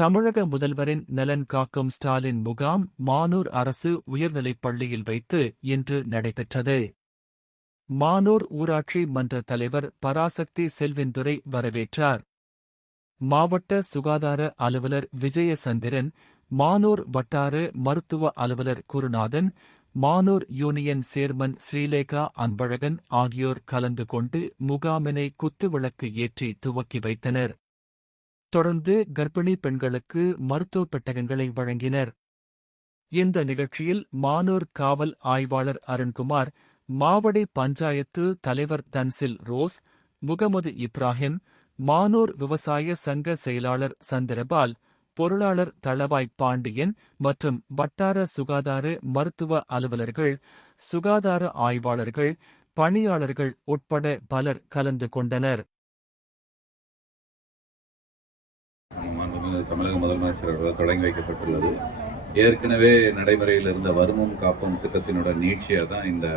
தமிழக முதல்வரின் நலன் காக்கும் ஸ்டாலின் முகாம் மானூர் அரசு உயர்நிலைப் பள்ளியில் வைத்து இன்று நடைபெற்றது. மானூர் ஊராட்சி மன்ற தலைவர் பராசக்தி செல்விந்துரை வரவேற்றார். மாவட்ட சுகாதார அலுவலர் விஜயசந்திரன் மானூர் வட்டார மருத்துவ அலுவலர் குருநாதன் மானூர் யூனியன் சேர்மன் ஸ்ரீலேகா அன்பழகன் ஆகியோர் கலந்து கொண்டு முகாமினை குத்துவிளக்கு ஏற்றி துவக்கி வைத்தனர். தொடர்ந்து கர்ப்பிணி பெண்களுக்கு மருத்துவ பெட்டகங்களை வழங்கினர். இந்த நிகழ்ச்சியில் மானூர் காவல் ஆய்வாளர் அருண்குமார் மாவடி பஞ்சாயத்து தலைவர் தன்சில் ரோஸ் முகமது இப்ராஹிம் மானூர் விவசாய சங்க செயலாளர் சந்திரபால் பொருளாளர் தளவாய் பாண்டியன் மற்றும் வட்டார சுகாதார மருத்துவ அலுவலர்கள் சுகாதார ஆய்வாளர்கள் பணியாளர்கள் உட்பட பலர் கலந்து கொண்டனர். தமிழக முதலமைச்சர் அவர்களால் தொடங்கி வைக்கப்பட்டுள்ளது. ஏற்கனவே நடைமுறையில் இருந்த வருமும் காப்பும் திட்டத்தினோட நீட்சியாக தான் இந்த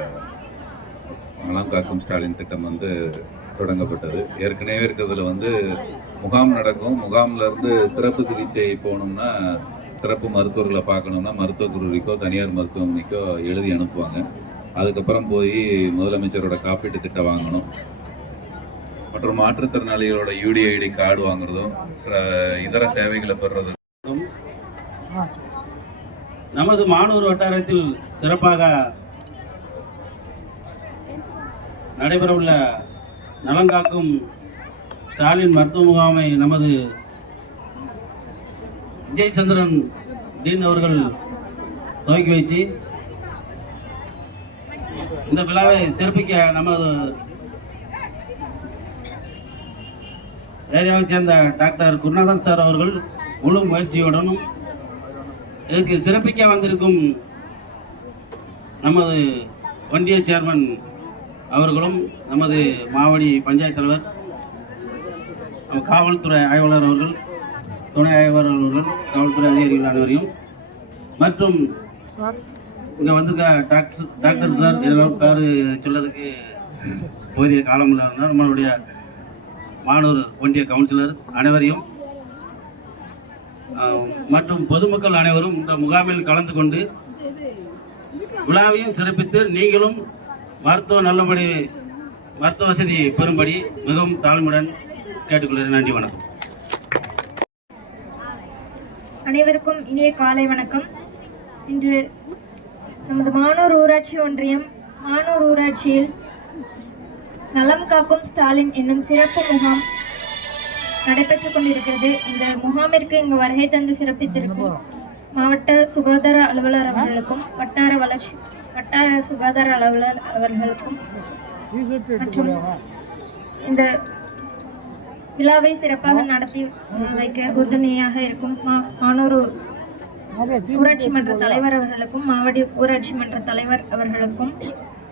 மலம் காக்கும் ஸ்டாலின் திட்டம் வந்து தொடங்கப்பட்டது. ஏற்கனவே இருக்கிறதுல வந்து முகாம் நடக்கும். முகாம்ல இருந்து சிறப்பு சிகிச்சை போகணும்னா சிறப்பு மருத்துவர்களை பார்க்கணும்னா மருத்துவக் கல்லூரிக்கோ தனியார் மருத்துவமனைக்கோ எழுதி அனுப்புவாங்க. அதுக்கப்புறம் போய் முதலமைச்சரோட காப்பீட்டு திட்டம் வாங்கணும். மற்றும் மாற்றுத்திறனாளிகளோட யூடிஐடி கார்டு வாங்குறதும் இதர சேவைகளை பெறுறதும் நமது மானூர் வட்டாரத்தில் சிறப்பாக நடைபெறவுள்ள நலங்காக்கும் ஸ்டாலின் மருத்துவ முகாமை நமது விஜய் சந்திரன் டீன் அவர்கள் துவக்கி வைத்து இந்த விழாவை சிறப்பிக்க நமது ஏரியாவைச் சேர்ந்த டாக்டர் குருநாதன் சார் அவர்கள் முழு முயற்சியுடனும் இதுக்கு சிறப்பிக்க வந்திருக்கும் நமது ஒன்றிய சேர்மன் அவர்களும் நமது மாவடி பஞ்சாயத்து தலைவர் காவல்துறை ஆய்வாளர் அவர்கள் துணை ஆய்வாளர் அவர்கள் காவல்துறை அதிகாரிகள் அனைவரையும் மற்றும் இங்கே வந்திருக்க டாக்டர் டாக்டர் சார் இதெல்லாம் பேர் சொல்லதுக்கு போதிய காலம் இல்லாதனால் நம்மளுடைய மாணவர் ஒன்றிய கவுன்சிலர் அனைவரையும் மற்றும் பொதுமக்கள் அனைவரும் இந்த முகாமில் கலந்து கொண்டு விழாவையும் சிறப்பித்து நீங்களும் மருத்துவ நல்லபடி மருத்துவ வசதி பெறும்படி மிகவும் தாழ்மையுடன் கேட்டுக்கொள்கிறேன். நன்றி வணக்கம். அனைவருக்கும் இனிய காலை வணக்கம். இன்று நமது மானூர் ஊராட்சி ஒன்றியம் மானூர் ஊராட்சியில் நலம் காக்கும் ஸ்டாலின் என்னும் சிறப்பு முகாம் நடைபெற்றுக் கொண்டிருக்கிறது. இந்த முகாமிற்கு இங்கு வருகை தந்து சிறப்பித்திருக்கும் மாவட்ட சுகாதார அலுவலர் அவர்களுக்கும் வட்டார வளர்ச்சி வட்டார சுகாதார அலுவலர் அவர்களுக்கும் மற்றும் இந்த விழாவை சிறப்பாக நடத்தி வைக்க உறுதுணையாக இருக்கும் மா- மானூர் ஊராட்சி மன்ற தலைவர் அவர்களுக்கும் மாவட்ட ஊராட்சி மன்ற தலைவர் அவர்களுக்கும்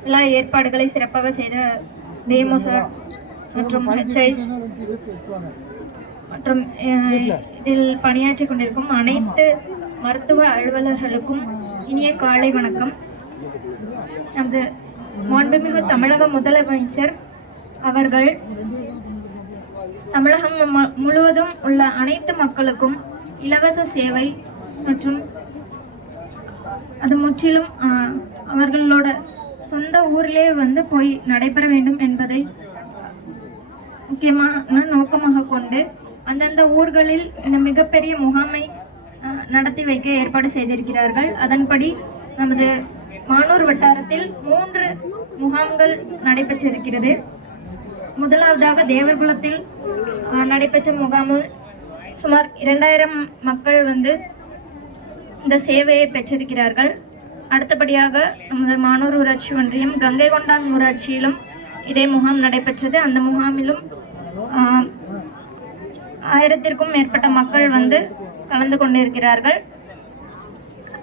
விழா ஏற்பாடுகளை சிறப்பாக செய்த டிஎம்ஓ சார் மற்றும் ஹெச்ஐஸ் மற்றும் இதில் பணியாற்றி கொண்டிருக்கும் அனைத்து மருத்துவ அலுவலர்களுக்கும் இனிய காலை வணக்கம் நமது மாண்புமிகு தமிழக முதலமைச்சர் அவர்கள் தமிழகம் முழுவதும் உள்ள அனைத்து மக்களுக்கும் இலவச சேவை மற்றும் அது முற்றிலும் அவர்களோட சொந்த ஊரிலே வந்து போய் நடைபெற வேண்டும் என்பதை முக்கியமான நோக்கமாக கொண்டு அந்தந்த ஊர்களில் இந்த மிகப்பெரிய முகாமை நடத்தி வைக்க ஏற்பாடு செய்திருக்கிறார்கள். அதன்படி நமது மானூர் வட்டாரத்தில் மூன்று முகாம்கள் நடைபெற்றிருக்கிறது. முதலாவதாக தேவர்குலத்தில் நடைபெற்ற முகாமில் சுமார் இரண்டாயிரம் மக்கள் வந்து இந்த சேவையை பெற்றிருக்கிறார்கள். அடுத்தபடியாக நமது மானூர் ஊராட்சி ஒன்றியம் கங்கை கொண்டான் ஊராட்சியிலும் இதே முகாம் நடைபெற்றது. அந்த முகாமிலும் ஆயிரத்திற்கும் மேற்பட்ட மக்கள் வந்து கலந்து கொண்டிருக்கிறார்கள்.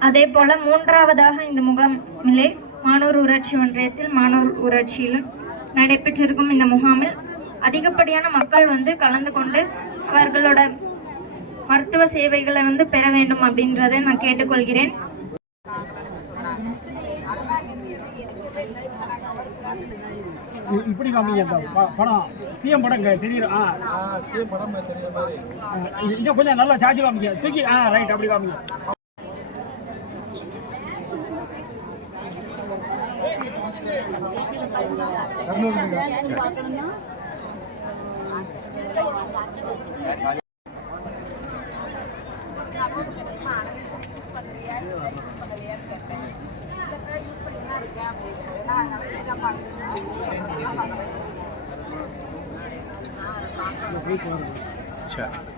அதே போல மூன்றாவதாக இந்த முகாமிலே மானூர் ஊராட்சி ஒன்றியத்தில் மானூர் ஊராட்சியிலும் நடைபெற்றிருக்கும் இந்த முகாமில் அதிகப்படியான மக்கள் வந்து கலந்து கொண்டு அவர்களோட மருத்துவ சேவைகளை வந்து பெற வேண்டும் அப்படின்றதை நான் கேட்டுக்கொள்கிறேன். இப்படி காமிங்க அந்த ப- படம். சிஎம் படம் இங்க தெரியுது ஆ. ஆ, இ- இன்னும் கொஞ்சம் நல்லா சார்ஜ் காமிங்க. தூக்கி ஆ ரைட் அப்படி காமிங்க. சரி